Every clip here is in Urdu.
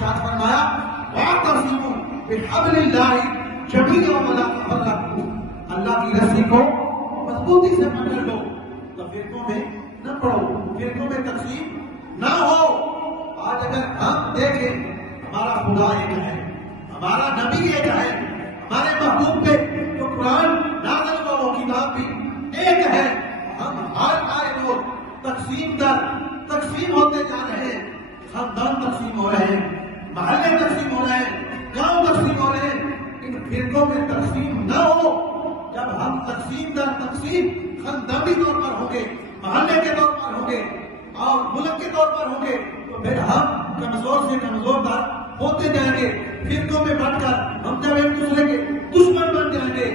ارشاد فرمایا واعتصموا بحبل اللہ جميعا ولا تفرقوا، اللہ کی رسی کو مضبوطی سے پکڑ لو، تو فرقوں میں نہ پڑو، فرقوں میں تقسیم نہ ہو۔ آج اگر ہم دیکھیں ہمارا خدا ایک ہے، ہمارا نبی ایک ہے، ہمارے محبوب پہ جو قرآن نازل ہوا وہ کتاب بھی ایک ہے، ہم ہر آئے روز تقسیم ہوتے جا رہے ہیں، خاندان تقسیم ہو رہے ہیں، محلے تقسیم ہو رہے ہیں، گاؤں تقسیم ہو رہے ہیں۔ ان فرقوں میں تقسیم نہ ہو، جب ہم تقسیم خاندانی طور پر ہوں گے، محلے کے طور پر ہوں گے اور ملک کے طور پر ہوں گے، تو پھر ہم کمزور سے کمزور تر ہوتے جائیں گے۔ فرقوں میں بٹ کر ہم جب ایک دوسرے کے دشمن بن جائیں گے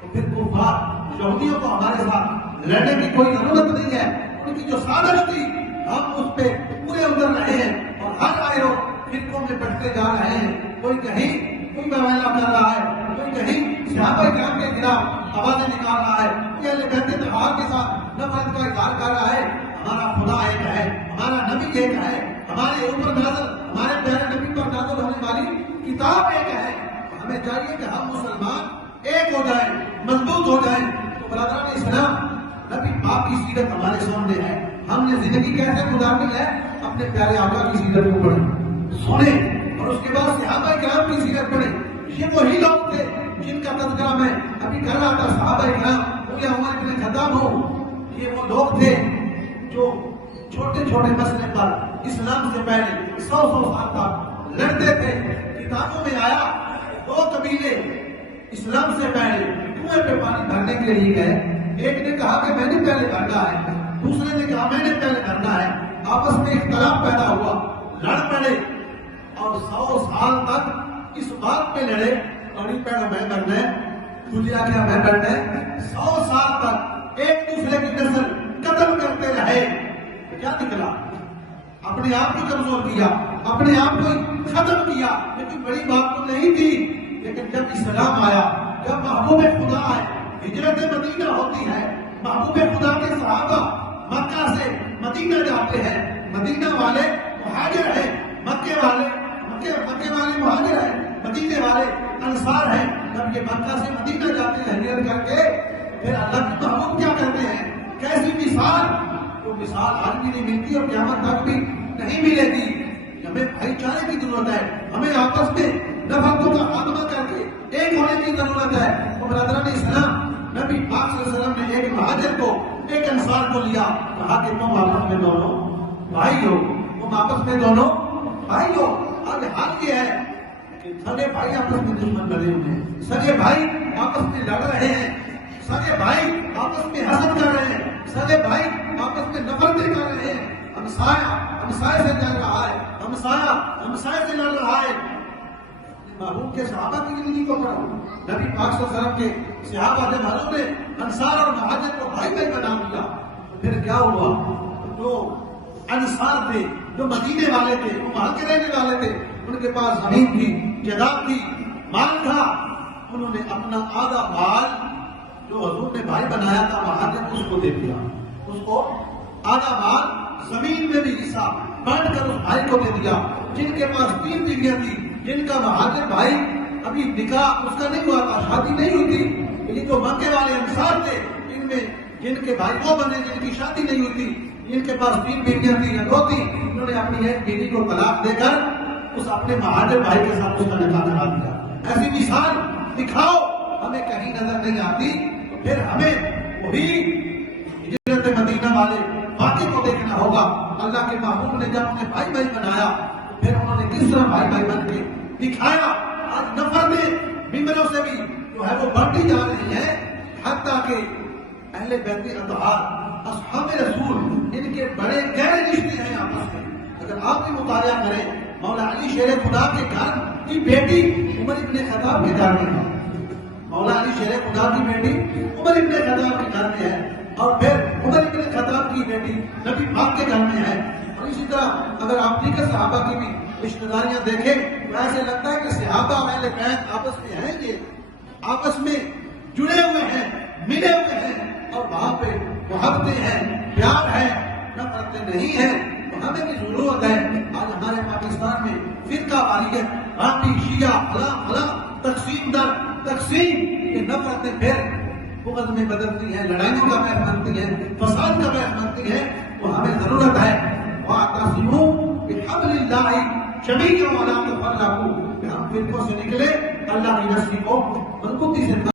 تو پھر کفار یہودیوں کو ہمارے ساتھ لڑنے کی کوئی ضرورت نہیں ہے۔ ان کی جو سازش تھی ہم اس پہ پورے اتر رہے ہیں اور ہر آئے روز فرقوں میں بٹتے جا رہے ہیں۔ کوئی کہیں کوئی معاملہ کر رہا ہے، کوئی کہیں صحابہ کرام کے خلاف آوازیں نکال رہا ہے، کوئی اہل بیت اتحاد کے ساتھ نفرت کا اظہار کر رہا ہے۔ ہمارا خدا ایک ہے، ہمارا نبی ایک ہے، ہمارے اوپر نازل ہمارے پیارے نبی پر نازل ہونے والی کتاب ایک ہے۔ ہمیں چاہیے کہ ہم مسلمان ایک ہو جائیں، مضبوط ہو جائیں۔ تو برادران اسلام، نبی پاک کی سیرت ہمارے سامنے ہے، ہم نے زندگی کیسے گزارنی ہے اپنے پیارے آقا کی سیرت کو پڑھیں، سنیں، اور اس کے بعد صحابہ کرام کی سیرت پڑھیں۔ یہ وہی لوگ تھے جن کا تذکرہ میں ابھی کر رہا تھا، صحابہ کرام ہو یا عمر بن خطاب ہو، یہ وہ لوگ تھے جو چھوٹے چھوٹے مسئلے پر اسلام سے پہلے 100 سال تک لڑتے تھے۔ کتابوں میں آیا دو قبیلے اسلام سے پہلے کنویں پہ پانی بھرنے کے لیے گئے، ایک نے کہا کہ میں نے پہلے بھرنا ہے، دوسرے نے کہا میں نے پہلے بھرنا ہے، آپس میں اختلاف پیدا ہوا، لڑ پڑے اور 100 سال تک اس بات پہ لڑے، پانی پہنا میں بھرنا ہے، گجرا کیا میں بھرنا ہے۔ 100 سال تک ایک دوسرے کی نسل قتل کرتے رہے، کیا نکلا؟ اپنے آپ کو کمزور کیا، اپنے آپ کو ختم کیا، لیکن بڑی بات تو نہیں تھی۔ لیکن جب اسلام آیا، جب محبوب خدا آئے، ہجرت مدینہ ہوتی ہے، محبوب خدا کے صحابہ مکہ سے مدینہ جاتے ہیں، مدینہ والے مہاجر ہیں، مکے والے مہاجر ہیں، مدینے والے انصار ہیں۔ جب یہ مکہ سے مدینہ جاتے ہیں ہجرت کر کے، پھر اللہ کے محبوب کیا کرتے ہیں؟ کیسی مثال، وہ مثال آج بھی نہیں ملتی اور قیامت تک بھی نہیں ملے گی۔ ہمیں بھائی چارے کی ضرورت ہے، ہمیں آپس میں نفرتوں کا خاتمہ کر کے ایک ہونے کی ضرورت ہے۔ تو برادران اسلام، نبی پاک صلی اللہ علیہ وسلم نے ایک مہاجر کو، ایک انصار کو لیا، کہا کہ تم آپس میں دونوں بھائی ہو، تم آپس میں دونوں بھائی ہو۔ آج حال یہ ہے کہ سگے بھائی آپس میں دشمن بنے ہوئے ہیں، سگے بھائی آپس میں لڑ رہے ہیں، سگے بھائی آپس میں حسد کر رہے ہیں، سگے بھائی آپس میں نفرتیں کر رہے ہیں۔ ہمسائے سے لڑ رہا ہے، ہمسائے سے لڑ رہا ہے۔ محبوب کے صحابہ کی زندگی کو پڑھو، نبی پاک صلی اللہ علیہ وسلم کے صحابہ جب حضرت نے انصار اور مہاجر کو بھائی بھائی بنا دیا تو پھر کیا ہوا؟ جو انصار تھے، جو مدینے والے تھے، وہ وہاں کے رہنے والے تھے، ان کے پاس زمین تھی، جائیداد تھی، مال تھا، انہوں نے اپنا آدھا مال جو حضور نے بھائی بنایا تھا مہاجر، اس کو دے دیا، اس کو آدھا مال زمین میں بھی حصہ بانٹ کر اس بھائی کو دے دیا۔ جن کے پاس 3 بیویاں تھی، جن کا مہاجر بھائی ابھی نکاح اس کا نہیں ہوا تھا، شادی نہیں ہوئی تھی، یہ جو مکے والے انصار تھے، ان میں جن کے بھائی وہ بنے جن کی شادی نہیں ہوئی تھی، جن کے پاس 3 بیویاں تھی یا 2 تھی، انہوں نے اپنی ایک بیوی کو طلاق دے کر اس اپنے مہاجر بھائی کے ساتھ اس کا نکاح کرا دیا۔ ایسی مثال دکھاؤ، ہمیں کہیں نظر نہیں آتی، تو پھر ہمیں وہی ہجرت مدینہ والے واقعے کو دیکھنا ہوگا۔ اللہ کے محبوب نے جب انہیں بھائی بھائی بنایا، پھر انہوں نے کس طرح بھائی بھائی بن کے دکھایا۔ آج نفرتیں ممبروں سے بھی جو ہے وہ بڑھتی جا رہی ہیں، حتیٰ کہ اہل بیت اطہار، اصحاب رسول، ان کے بڑے گہرے رشتے ہیں آپس میں۔ اگر آپ بھی مطالعہ کریں، مولا علی شیر خدا کے گھر کی بیٹی عمر ابن خطاب کے گھر میں ہے، مولا علی شیر خدا کی بیٹی عمر ابن خطاب کے گھر میں ہے، اور پھر عمر ابن خطاب کی بیٹی نبی پاک کے گھر میں ہے۔ اور اسی طرح اگر آپ دیگر صحابہ کی بھی رشتہ داریاں دیکھیں تو ایسے لگتا ہے کہ صحابہ اور اہل بیت آپس میں ہیں، یہ آپس میں جڑے ہوئے ہیں، ملے ہوئے ہیں، اور وہاں پہ محبتیں ہیں، پیار ہے، نفرتیں نہیں ہیں۔ تو ہمیں بھی ضرورت ہے آج ہمارے پاکستان میں فرقہ واریت، آنٹی شیعہ، فلاں فلاں، تقسیم در تقسیم، یہ نفرتیں پھر بغض میں بدلتی ہیں، لڑائیوں کا باعث بنتی ہیں، فساد کا باعث بنتی ہیں. تو ہمیں ضرورت ہے وَاعْتَصِمُوا بِحَبْلِ اللَّهِ جَمِيعًا وَلَا تَفَرَّقُوا کہ ہم فرقوں سے نکلے، اللہ کی رسی کو مضبوطی سے